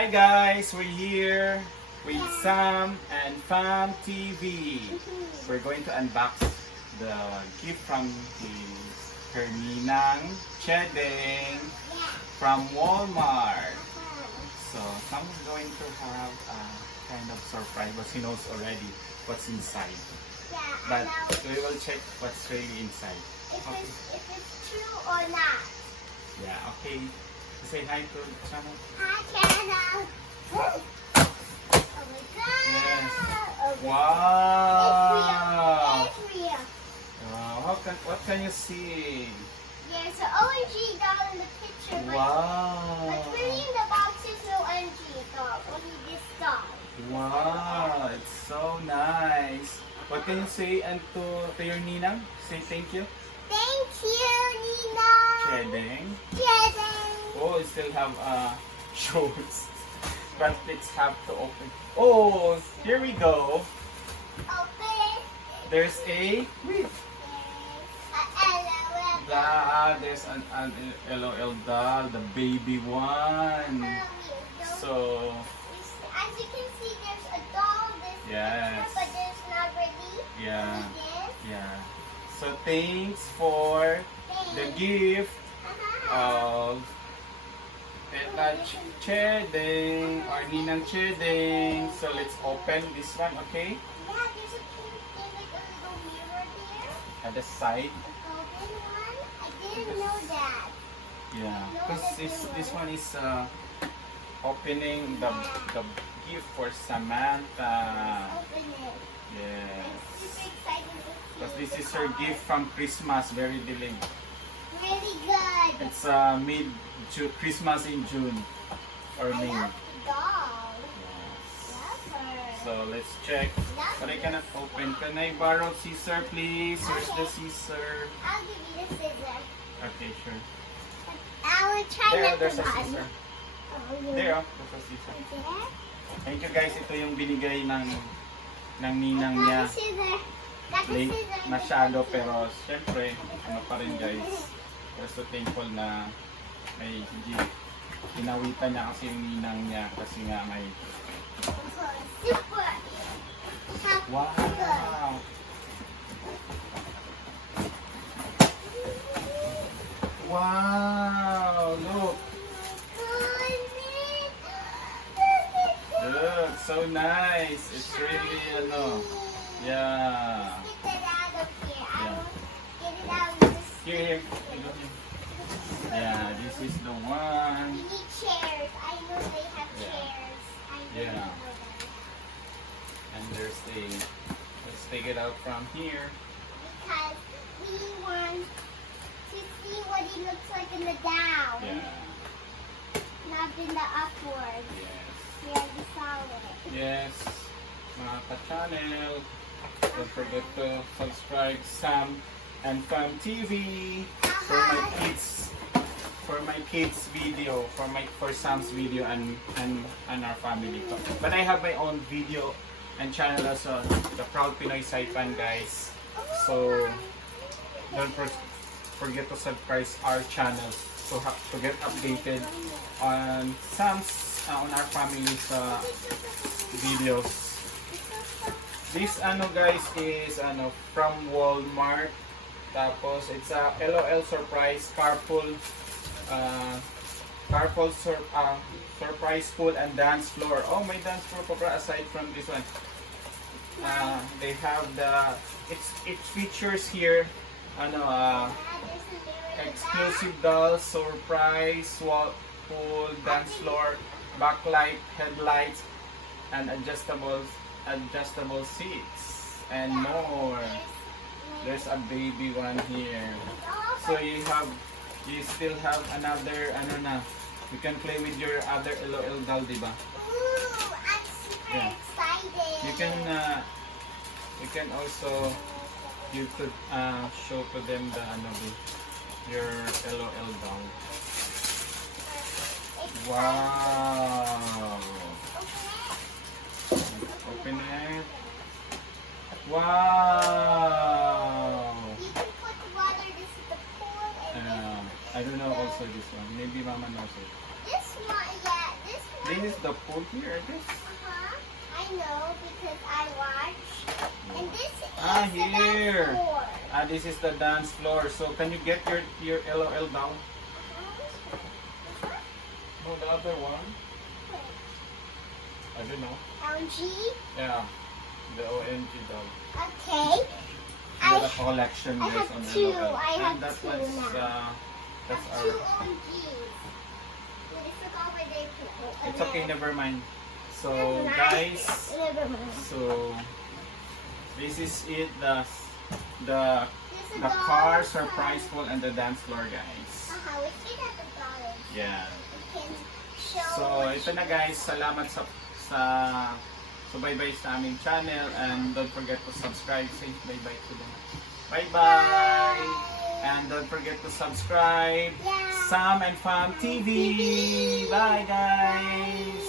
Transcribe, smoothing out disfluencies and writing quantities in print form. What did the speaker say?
Hi guys, we're here with Sam and Fam TV. We're going to unbox the gift from her ninang Chedeng from Walmart. So Sam is going to have a kind of surprise, but he knows already what's inside. But we will check what's really inside. If it's true or not. Yeah, okay. Say hi to Channel. Hi, Channel. Oh my God. Yes. Oh, Wow. It's real. What can you see? There's an OMG doll in the picture. But really in the box is no OMG doll. Only this doll. Wow, it's so nice. What can you say to your ninang? Say thank you. Thank you, Nina. Chedeng. Chedeng. Oh, we still have shows. But let's have to open. Oh, here we go. Open. There's a there's an LOL doll, the baby one. So as you can see, there's a doll. yes. But there's not ready. Yeah. Yeah. So thanks for the gift of Chedeng or Ninang Chedeng. So let's open this one, okay? Yeah, there's a pink thing like a little mirror there. At the side. A golden one. I didn't know that. Yeah. Because this one is opening the gift for Samantha. Open it. Yes. I'm super excited to see Because this the is her card. gift from Christmas, very delayed. Really good. It's Christmas in June or I May. love the doll. Yes. Love her. So let's check. But I cannot open. Can I borrow scissor, please? Here's the scissor. I'll give you the scissors. Okay, sure. I will try not There's to a run. scissor. Oh, There, there's a scissor. There? Thank you guys. Ito yung binigay ng ninang I niya. got the scissor. Got the Late scissor. masyado pero syempre ano pa rin guys. We're so thankful na may hinawitan niya kasi yung ninang niya kasi nga may Super. wow. Wow, look. Look, so nice. It's really yeah. Get it out of here. I Yeah. will get it out of this. Here. Yeah, this is the one. We need chairs. I know they have Yeah. chairs. I Yeah. know that. And there's let's take it out from here. Because we want to see what it looks like in the down. Yeah. Not in the upward. Yes. We already saw it. Yes. Mga ka-channel, don't forget to subscribe Sam and Fam TV for my kids video, for Sam's video and our family. But I have my own video and channel also, the Proud Pinoy Saipan guys. So don't forget to subscribe our channels to get updated on on our family's videos. This guys is from Walmart. Tapos it's a LOL surprise surprise pool and dance floor. Oh, my dance floor pa aside from this one. They have it features here exclusive dolls, surprise wall pool, dance floor, backlight, headlights, and adjustable seats and more. There's a baby one here. So you still have another you can play with your other LOL doll, diba? Ooh, I'm super excited. You can also could show to them your LOL doll. Wow. Open it. Wow. You can put water. This is the pool. And I don't know also this one. Maybe Mama knows it. this one, yeah, this one. This is the pool here, I guess. I know because I watch. And this is Here. the floor. This is the dance floor. So can you get your LOL down? No, the other one. I don't know. LG. Yeah, the OMG doll. Okay. We got a collection I guys have on two. LOL. I have And that two was now. that's I have two our. OMGs. But I forgot where they put. It's okay, never mind. So Never mind. guys, Never mind. so this is it. The This is the car surprise pool and the dance floor guys. We see that the dollars. Yeah. We can show. So ito na guys, salamat sa bye-bye sa aming channel and don't forget to subscribe. Say bye-bye to them. Bye-bye! And don't forget to subscribe. Yeah. Sam and Fam TV. Bye guys!